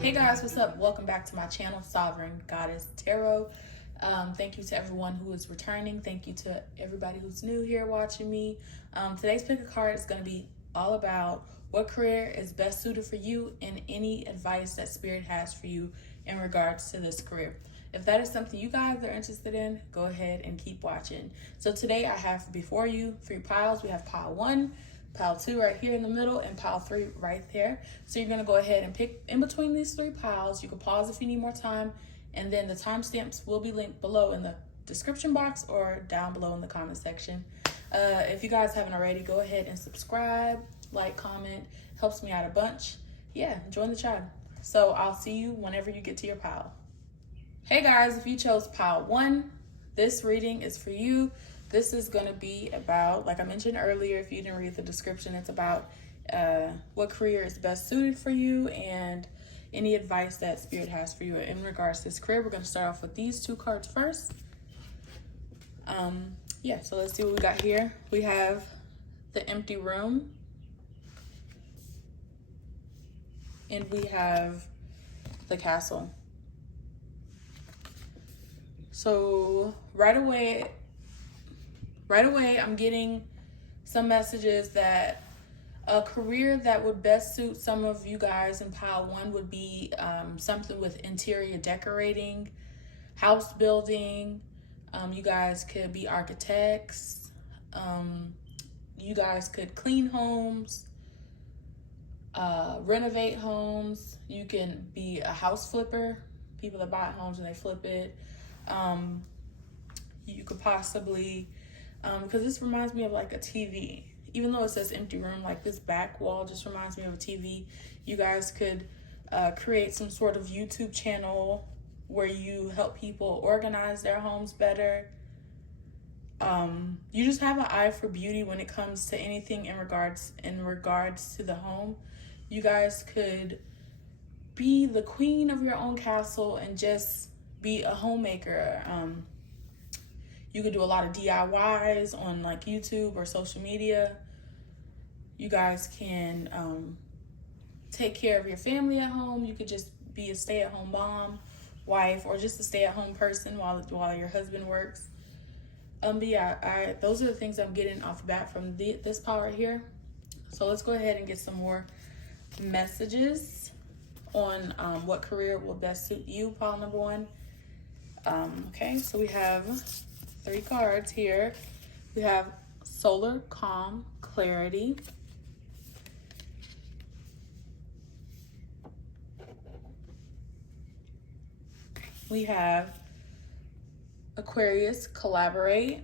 Hey guys, what's up? Welcome back to my channel, Sovereign Goddess Tarot. Thank you to everyone who is returning. Thank you to everybody who's new here watching me. Today's pick a card is going to be all about what career is best suited for you and any advice that Spirit has for you in regards to this career. If that is something you guys are interested in, go ahead and keep watching. So today I have before you 3 piles. We have pile 1, pile 2 right here in the middle, and pile 3 right there. So you're going to go ahead and pick in between these 3 piles. You can pause if you need more time, and then the timestamps will be linked below in the description box or down below in the comment section. If you guys haven't already, go ahead and subscribe, like, comment. Helps me out a bunch. Yeah, join the tribe. So I'll see you whenever you get to your pile. Hey guys, if you chose pile 1, this reading is for you. This is going to be about, like I mentioned earlier, if you didn't read the description, it's about what career is best suited for you and any advice that Spirit has for you in regards to this career. We're going to start off with these 2 cards first. So let's see what we got here. We have the empty room. And we have the castle. So right away, I'm getting some messages that a career that would best suit some of you guys in pile 1 would be something with interior decorating, house building. You guys could be architects. You guys could clean homes, renovate homes. You can be a house flipper, people that buy homes and they flip it. You could possibly, because this reminds me of like a TV, even though it says empty room, like this back wall just reminds me of a TV. You guys could create some sort of YouTube channel where you help people organize their homes better. You just have an eye for beauty when it comes to anything in regards to the home. You guys could be the queen of your own castle and just be a homemaker. You could do a lot of DIYs on like YouTube or social media. You guys can take care of your family at home. You could just be a stay-at-home mom, wife, or just a stay-at-home person while your husband works. But yeah, those are the things I'm getting off the bat from this pile right here. So let's go ahead and get some more messages on what career will best suit you, pile number 1. Okay, so we have 3 cards here. We have solar, calm, clarity. We have Aquarius, collaborate.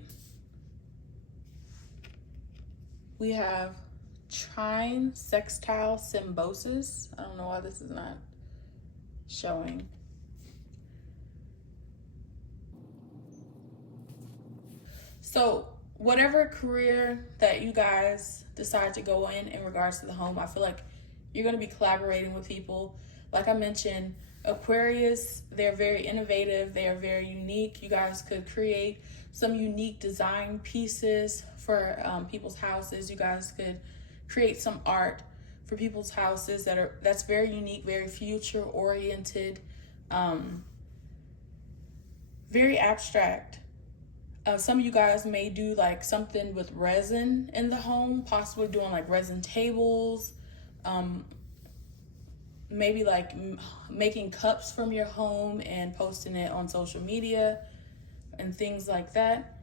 We have trine, sextile, symbiosis. I don't know why this is not showing. So whatever career that you guys decide to go in regards to the home, I feel like you're going to be collaborating with people. Like I mentioned, Aquarius, they're very innovative. They are very unique. You guys could create some unique design pieces for people's houses. You guys could create some art for people's houses that's very unique, very future oriented, very abstract. Some of you guys may do like something with resin in the home, possibly doing like resin tables, maybe like making cups from your home and posting it on social media and things like that.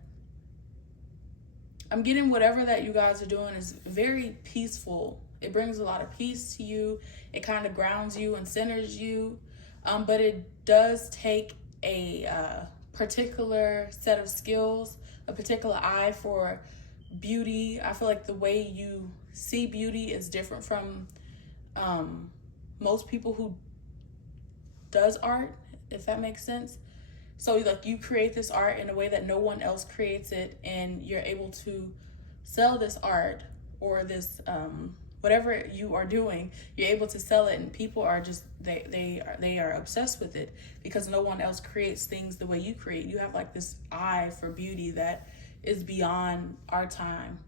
I'm getting whatever that you guys are doing is very peaceful. It brings a lot of peace to you. It kind of grounds you and centers you, but it does take a particular set of skills, a particular eye for beauty. I feel like the way you see beauty is different from most people who does art, if that makes sense. So like you create this art in a way that no one else creates it, and you're able to sell this art or this whatever you are doing, you're able to sell it, and people are just they are obsessed with it because no one else creates things the way you create. You have like this eye for beauty that is beyond our time.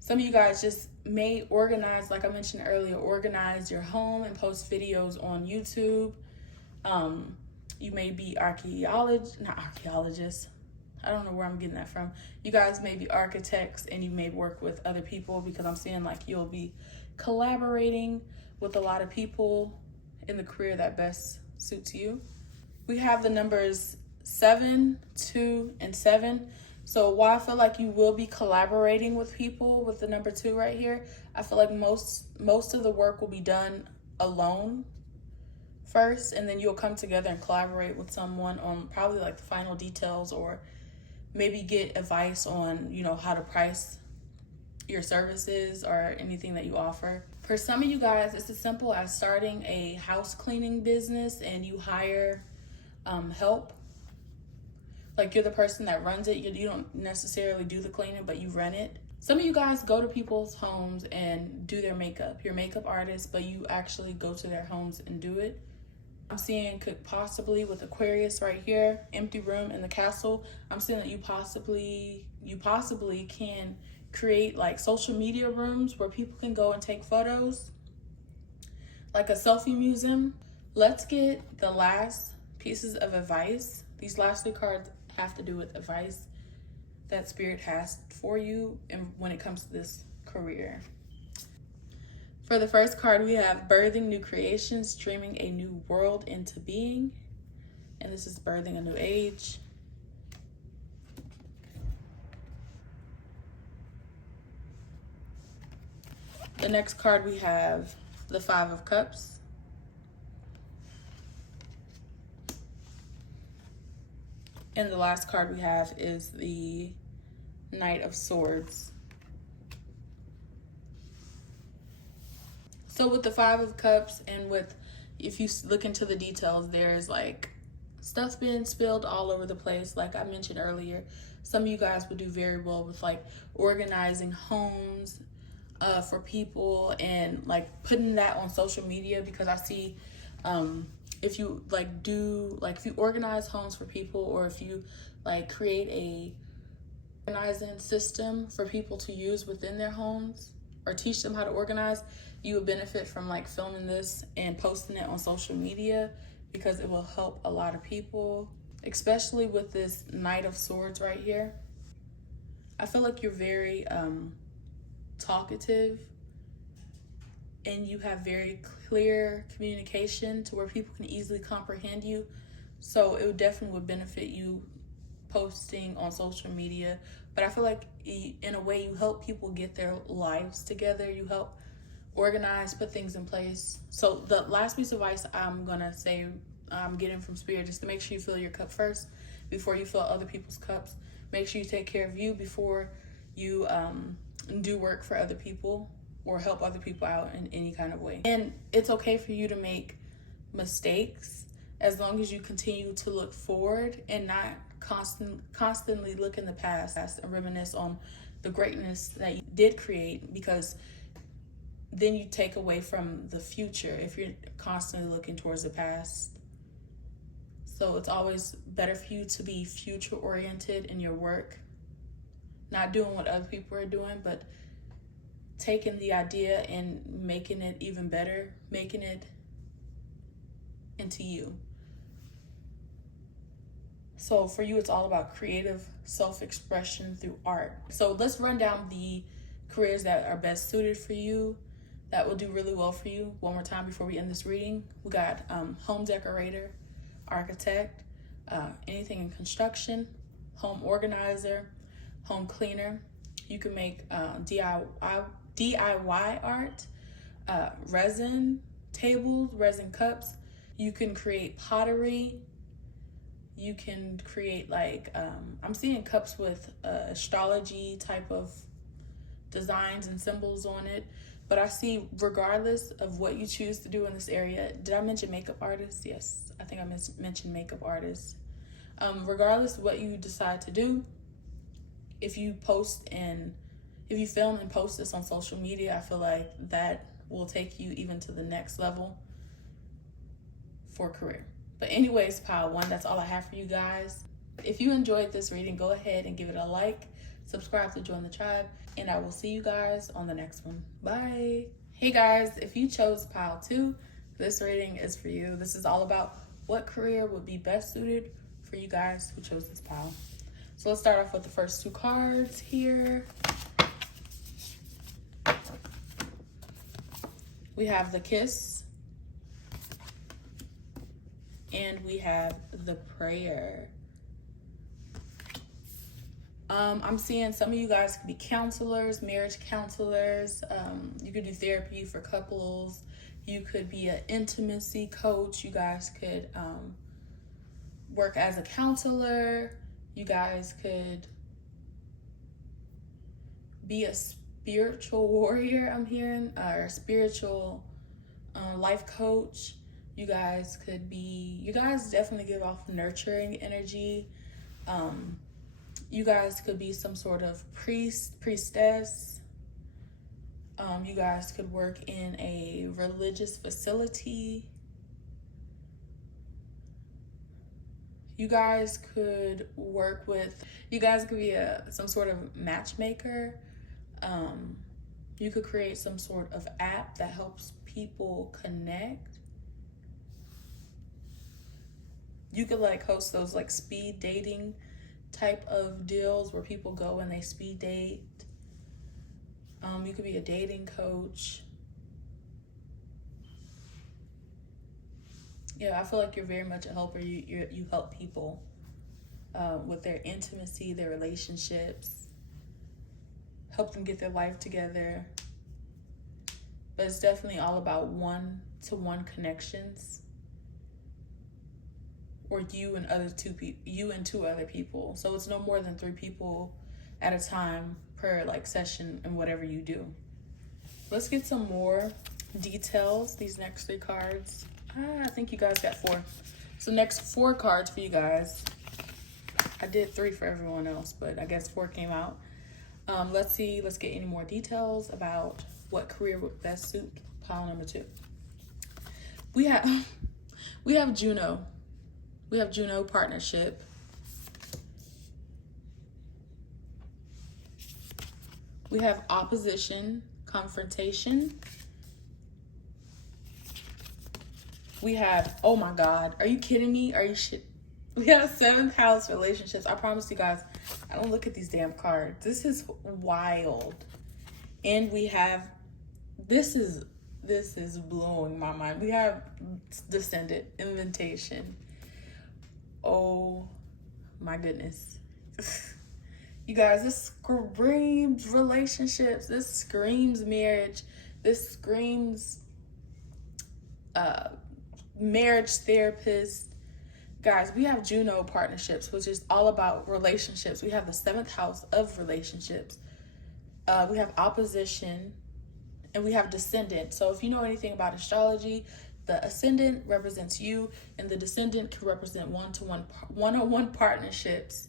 Some of you guys just may organize, like I mentioned earlier, organize your home and post videos on YouTube. You may be not archaeologists. I don't know where I'm getting that from. You guys may be architects and you may work with other people, because I'm seeing like you'll be collaborating with a lot of people in the career that best suits you. We have the numbers 7, 2, and 7. So while I feel like you will be collaborating with people with the number 2 right here, I feel like most of the work will be done alone first, and then you'll come together and collaborate with someone on probably like the final details, or maybe get advice on, you know, how to price your services or anything that you offer. For some of you guys, it's as simple as starting a house cleaning business and you hire help. Like, you're the person that runs it. You don't necessarily do the cleaning, but you run it. Some of you guys go to people's homes and do their makeup. You're makeup artists, but you actually go to their homes and do it. I'm seeing could possibly, with Aquarius right here, empty room in the castle, I'm seeing that you possibly can create like social media rooms where people can go and take photos, like a selfie museum. Let's get the last pieces of advice. These last 2 cards have to do with advice that Spirit has for you and when it comes to this career. For the first card, we have birthing new creations, dreaming a new world into being. And this is birthing a new age. The next card, we have the 5 of Cups. And the last card we have is the Knight of Swords. So with the 5 of Cups, and with, if you look into the details, there's like stuff being spilled all over the place. Like I mentioned earlier, some of you guys would do very well with like organizing homes for people and like putting that on social media, because I see if you if you organize homes for people, or if you like create a organizing system for people to use within their homes, or teach them how to organize, you would benefit from like filming this and posting it on social media, because it will help a lot of people, especially with this Knight of Swords right here. I feel like you're very talkative, and you have very clear communication to where people can easily comprehend you. So it would benefit you posting on social media. But I feel like in a way you help people get their lives together. You help organize, put things in place. So the last piece of advice I'm gonna say I'm getting from Spirit, just to make sure you fill your cup first before you fill other people's cups. Make sure you take care of you before you do work for other people or help other people out in any kind of way. And it's okay for you to make mistakes, as long as you continue to look forward and not constantly look in the past and reminisce on the greatness that you did create, because then you take away from the future if you're constantly looking towards the past. So it's always better for you to be future oriented in your work, not doing what other people are doing, but taking the idea and making it even better, making it into you. So for you, it's all about creative self-expression through art. So let's run down the careers that are best suited for you, that will do really well for you, one more time before we end this reading. We got home decorator, architect, anything in construction, home organizer, home cleaner. You can make DIY art, resin tables, resin cups. You can create pottery. You can create like, I'm seeing cups with astrology type of designs and symbols on it. But I see, regardless of what you choose to do in this area, did I mention makeup artists? Yes, I think I mentioned makeup artists. Regardless of what you decide to do, if you film and post this on social media, I feel like that will take you even to the next level for career. But anyways, pile one, that's all I have for you guys. If you enjoyed this reading, go ahead and give it a like, subscribe to join the tribe, and I will see you guys on the next one. Bye. Hey guys, if you chose pile 2, this reading is for you. This is all about what career would be best suited for you guys who chose this pile. So let's start off with the first 2 cards here. We have the Kiss, and we have the Prayer. I'm seeing some of you guys could be counselors, marriage counselors. You could do therapy for couples. You could be an intimacy coach. You guys could work as a counselor. You guys could be a spiritual warrior, I'm hearing, or a spiritual life coach. You guys definitely give off nurturing energy. You guys could be some sort of priestess. You guys could work in a religious facility. You guys could be some sort of matchmaker. You could create some sort of app that helps people connect. You could host those speed dating type of deals where people go and they speed date. You could be a dating coach. Yeah, I feel like you're very much a helper. You help people with their intimacy, their relationships, help them get their life together. But it's definitely all about one-to-one connections, or you and 2 other people. So it's no more than 3 people at a time per session and whatever you do. Let's get some more details. These next 3 cards. I think you guys got 4. So next 4 cards for you guys. I did 3 for everyone else, but I guess 4 came out. Let's get any more details about what career would best suit pile number 2. We have Juno. We have Juno partnership. We have opposition, confrontation. We have, oh my God, are you kidding me? Are you shit? We have 7th house relationships. I promise you guys, I don't look at these damn cards. This is wild. And we have, this is blowing my mind. We have descendant, invitation. Oh my goodness. You guys, this screams relationships. This screams marriage. This screams marriage therapist. Guys, we have Juno partnerships, which is all about relationships. We have the 7th house of relationships. We have opposition, and we have descendant. So if you know anything about astrology, the ascendant represents you, and the descendant can represent one-on-one partnerships.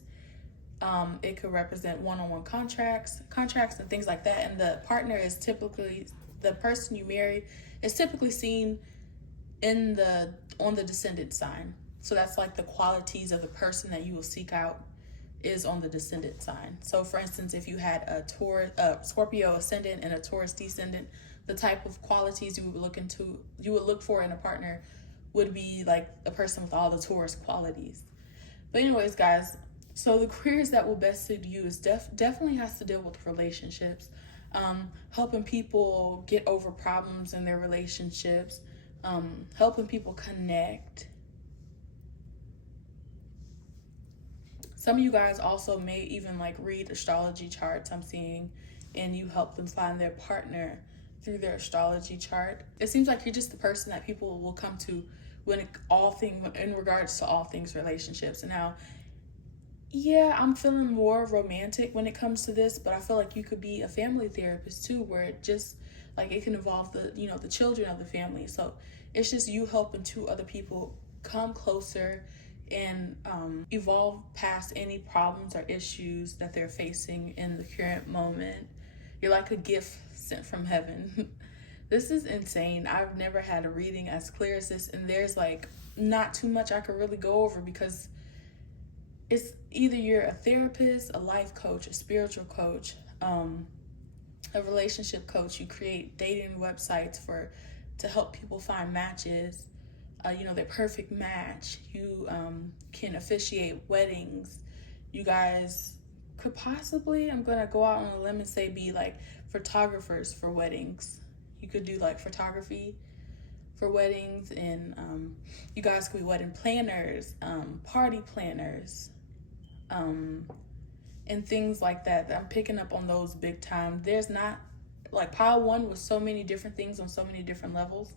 It could represent one-on-one contracts and things like that. And the partner is typically, the person you marry is typically seen on the descendant sign. So that's the qualities of the person that you will seek out is on the descendant sign. So for instance, if you had a Scorpio ascendant and a Taurus descendant, the type of qualities you would look for in a partner would be a person with all the Taurus qualities. But anyways, guys, so the careers that will best suit you is definitely has to deal with relationships, helping people get over problems in their relationships, helping people connect. Some of you guys also may even read astrology charts, I'm seeing, and you help them find their partner through their astrology chart. It seems like you're just the person that people will come to in regards to all things relationships. And now, yeah, I'm feeling more romantic when it comes to this, but I feel like you could be a family therapist too, where it just it can involve the children of the family. So it's just you helping 2 other people come closer and evolve past any problems or issues that they're facing in the current moment. You're like a gift sent from heaven. This is insane. I've never had a reading as clear as this, and there's not too much I could really go over because it's either you're a therapist, a life coach, a spiritual coach, a relationship coach. You create dating websites to help people find matches, their perfect match. You can officiate weddings. You guys could possibly, I'm gonna go out on a limb and say, be like photographers for weddings. You could do like photography for weddings, and you guys could be wedding planners, party planners, and things like that. I'm picking up on those big time. There's not, like, pile one was so many different things on so many different levels,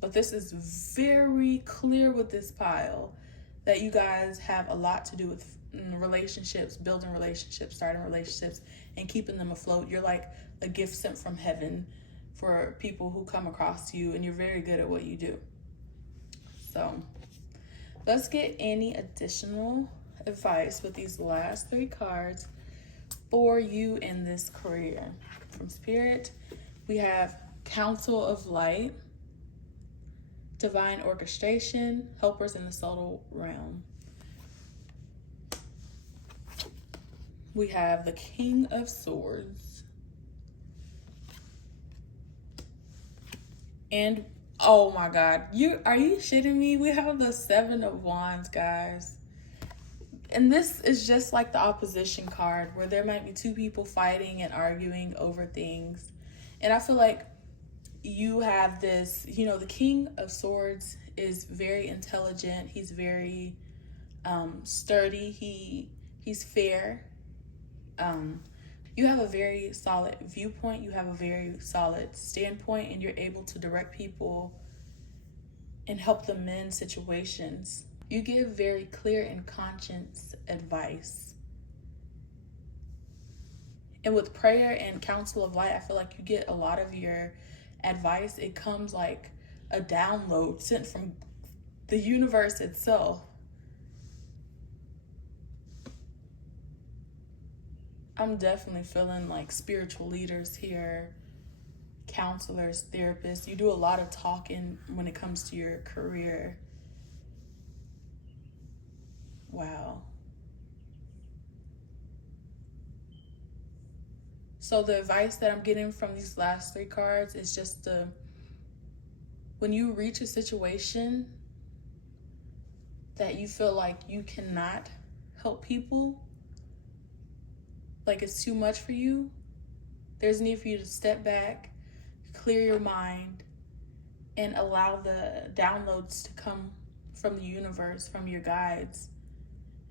but this is very clear with this pile that you guys have a lot to do with relationships, building relationships, starting relationships, and keeping them afloat. You're like a gift sent from heaven for people who come across you, and you're very good at what you do. So let's get any additional advice with these last 3 cards for you in this career. From Spirit, we have Council of Light, Divine Orchestration, Helpers in the Subtle Realm. We have the King of Swords. And oh my God, are you shitting me? We have the 7 of Wands, guys. And this is just like the opposition card, where there might be 2 people fighting and arguing over things. And I feel like you have this, the King of Swords is very intelligent. He's very sturdy. He's fair. You have a very solid viewpoint. You have a very solid standpoint, and you're able to direct people and help them mend situations. You give very clear and conscious advice. And with prayer and Council of Light, I feel like you get a lot of your advice. It comes like a download sent from the universe itself. I'm definitely feeling like spiritual leaders here, counselors, therapists. You do a lot of talking when it comes to your career. Wow. So the advice that I'm getting from these last 3 cards is just when you reach a situation that you feel like you cannot help people, like it's too much for you, there's a need for you to step back, clear your mind, and allow the downloads to come from the universe, from your guides,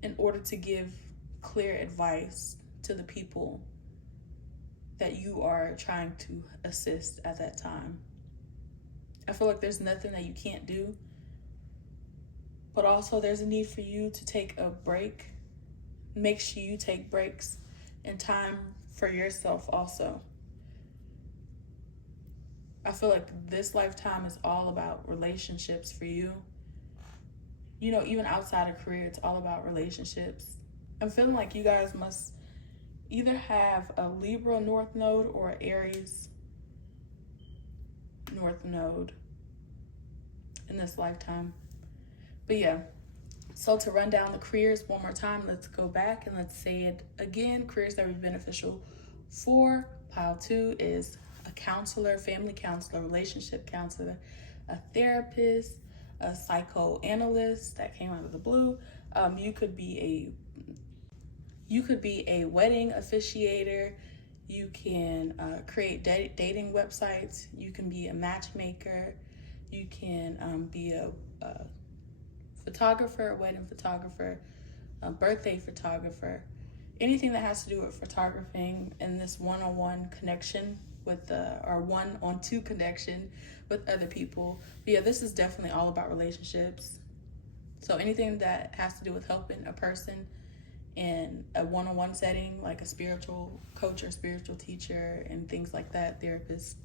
in order to give clear advice to the people that you are trying to assist at that time. I feel like there's nothing that you can't do, but also there's a need for you to take a break. Make sure you take breaks and time for yourself also. I feel like this lifetime is all about relationships for you. Even outside of career, it's all about relationships. I'm feeling like you guys must either have a Libra North Node or an Aries North Node in this lifetime. But yeah, so to run down the careers one more time, let's go back and let's say it again. Careers that would be beneficial for pile 2 is a counselor, family counselor, relationship counselor, a therapist, a psychoanalyst. That came out of the blue. You could be a wedding officiator. You can create dating websites. You can be a matchmaker. You can be a photographer, a wedding photographer, a birthday photographer, anything that has to do with photographing in this one-on-one connection with or one-on-two connection with other people. But yeah, this is definitely all about relationships. So anything that has to do with helping a person in a one-on-one setting, like a spiritual coach or spiritual teacher and things like that, therapist,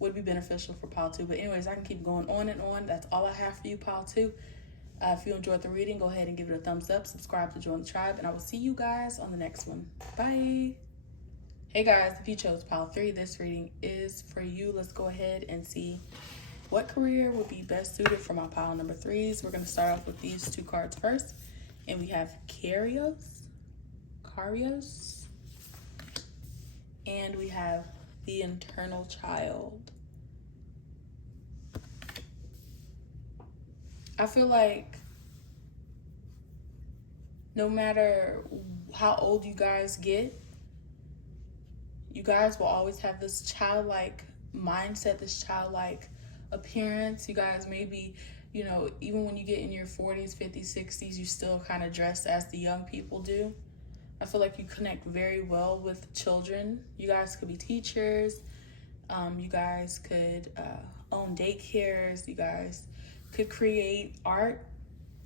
would be beneficial for pile 2. But anyways, I can keep going on and on. That's all I have for you, pile 2. If you enjoyed the reading, go ahead and give it a thumbs up, subscribe to join the tribe, and I will see you guys on the next one. Bye. Hey guys, if you chose pile 3, this reading is for you. Let's go ahead and see what career would be best suited for my pile number 3s. We're going to start off with these 2 cards first. And we have Carios, and we have the internal child. I feel like no matter how old you guys get, you guys will always have this childlike mindset, this childlike appearance. You guys maybe, you know, even when you get in your 40s, 50s, 60s, you still kind of dress as the young people do. I feel like you connect very well with children. You guys could be teachers. You guys could own daycares. You guys could create art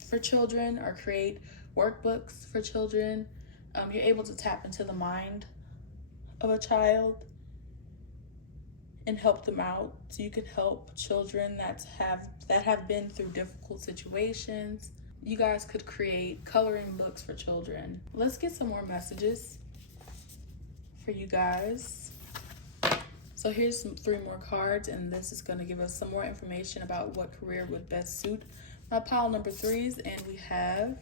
for children or create workbooks for children. You're able to tap into the mind of a child and help them out. So you could help children that have been through difficult situations. You guys could create coloring books for children. Let's get some more messages for you guys. So here's 3 more cards, and this is going to give us some more information about what career would best suit my pile number 3s. And we have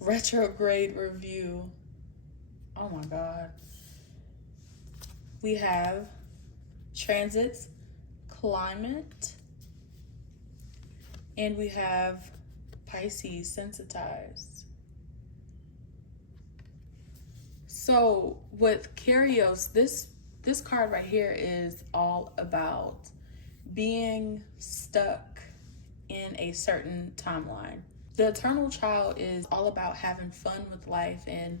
retrograde review. Oh my God. We have transits, climate, and we have Pisces, sensitized. So with Carios, this card right here is all about being stuck in a certain timeline. The eternal child is all about having fun with life and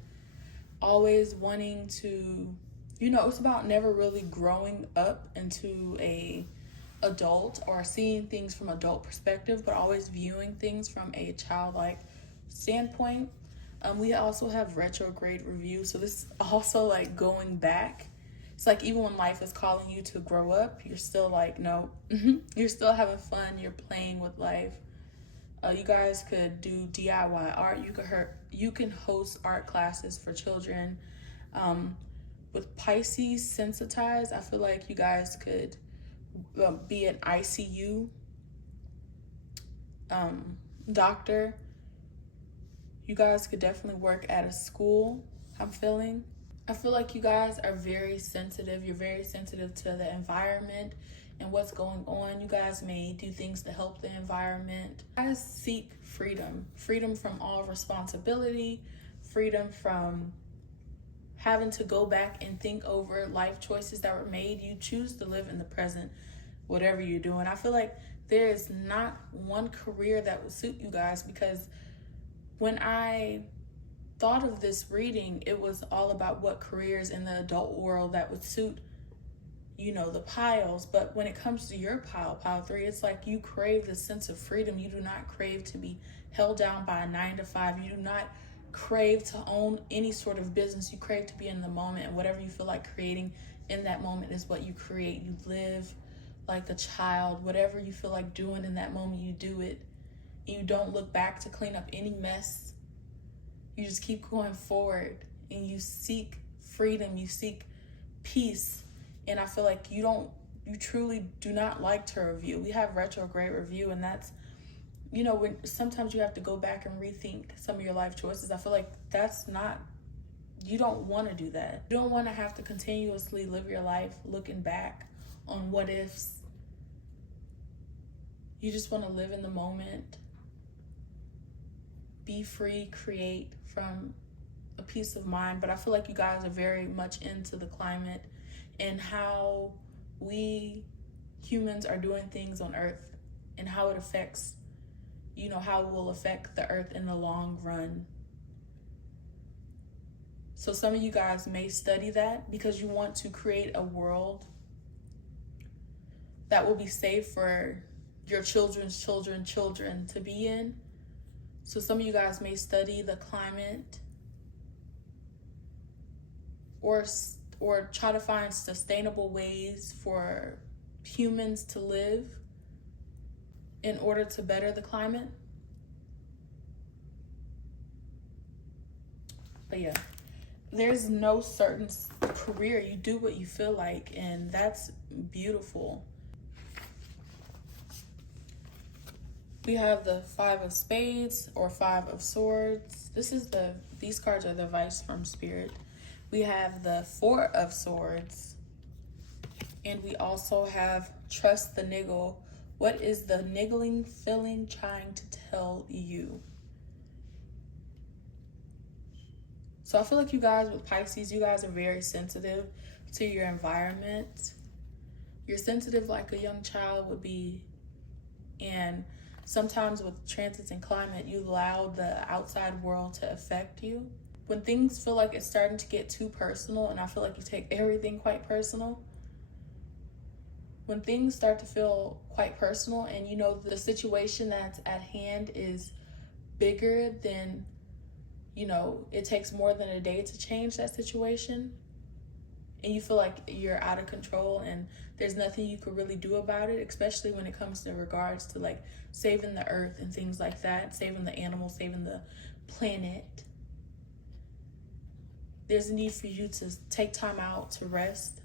always wanting to, you know, it's about never really growing up into a adult or seeing things from adult perspective, but always viewing things from a childlike standpoint. We also have retrograde review. So this is also like going back. It's like even when life is calling you to grow up, you're still like, no, you're still having fun. You're playing with life. You guys could do DIY art. You can host art classes for children. With Pisces sensitized, I feel like you guys could be an ICU doctor. You guys could definitely work at a school, I feel like you guys are very sensitive. You're very sensitive to the environment and what's going on. You guys may do things to help the environment. You guys seek freedom from all responsibility, freedom from having to go back and think over life choices that were made. You choose to live in the present, whatever you're doing. I feel like there is not one career that would suit you guys, because when I thought of this reading, it was all about what careers in the adult world that would suit, you know, the piles. But when it comes to your pile 3, it's like you crave the sense of freedom. You do not crave to be held down by a 9-to-5. You do not crave to own any sort of business. You crave to be in the moment, and whatever you feel like creating in that moment is what you create. You live like a child. Whatever you feel like doing in that moment, you do it. You don't look back to clean up any mess. You just keep going forward, and you seek freedom. You seek peace. And I feel like you truly do not like to review. We have retrograde review, and that's, you know, when sometimes you have to go back and rethink some of your life choices. I feel like you don't want to do that. You don't want to have to continuously live your life looking back on what ifs. You just want to live in the moment, be free, create from a peace of mind. But I feel like you guys are very much into the climate and how we humans are doing things on Earth and how it affects, you know, how it will affect the Earth in the long run. So some of you guys may study that because you want to create a world that will be safe for your children's children to be in. So some of you guys may study the climate or try to find sustainable ways for humans to live in order to better the climate. But yeah, there's no certain career. You do what you feel like, and that's beautiful. We have the Five of Spades or Five of Swords. These cards are the advice from Spirit. We have the Four of Swords. And we also have Trust the Niggle. What is the niggling feeling trying to tell you? So I feel like you guys with Pisces, you guys are very sensitive to your environment. You're sensitive like a young child would be. And sometimes with transits and climate, you allow the outside world to affect you. When things feel like it's starting to get too personal, and I feel like you take everything quite personal. When things start to feel quite personal and you know the situation that's at hand is bigger than, you know, it takes more than a day to change that situation, and you feel like you're out of control and there's nothing you could really do about it, especially when it comes to regards to like saving the earth and things like that, saving the animals, saving the planet. There's a need for you to take time out to rest.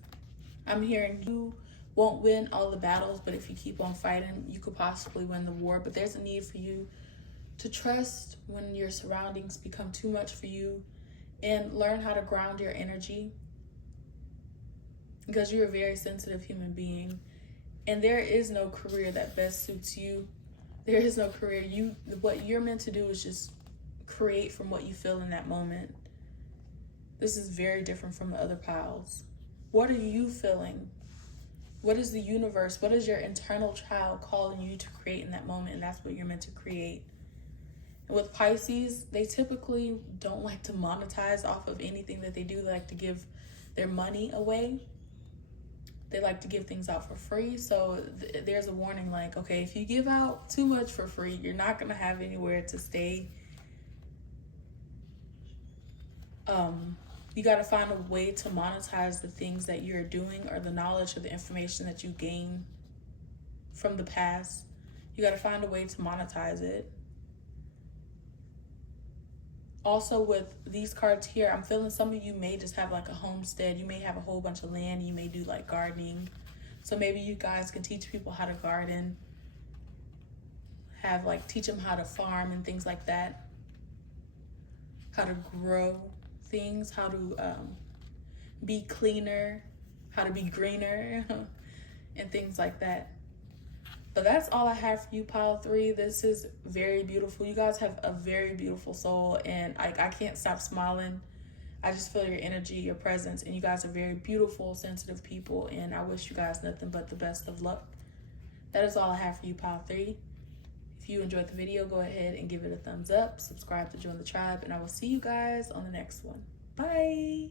I'm hearing you won't win all the battles, but if you keep on fighting, you could possibly win the war. But there's a need for you to trust when your surroundings become too much for you, and learn how to ground your energy, because you're a very sensitive human being, and there is no career that best suits you. There is no career. What you're meant to do is just create from what you feel in that moment. This is very different from the other piles. What are you feeling? What is the universe? What is your internal child calling you to create in that moment? And that's what you're meant to create. And with Pisces, they typically don't like to monetize off of anything that they do. They like to give their money away. They like to give things out for free. So there's a warning like, okay, if you give out too much for free, you're not going to have anywhere to stay. You got to find a way to monetize the things that you're doing, or the knowledge or the information that you gain from the past. You got to find a way to monetize it. Also with these cards here, I'm feeling some of you may just have like a homestead. You may have a whole bunch of land. You may do like gardening. So maybe you guys can teach people how to garden. Teach them how to farm and things like that. How to grow things, how to be cleaner, how to be greener, and things like that. But that's all I have for you, pile 3. This is very beautiful. You guys have a very beautiful soul, and I can't stop smiling. I just feel your energy, your presence, and you guys are very beautiful, sensitive people, and I wish you guys nothing but the best of luck. That is all I have for you, pile 3. If you enjoyed the video, go ahead and give it a thumbs up, subscribe to join the tribe, and I will see you guys on the next one. Bye.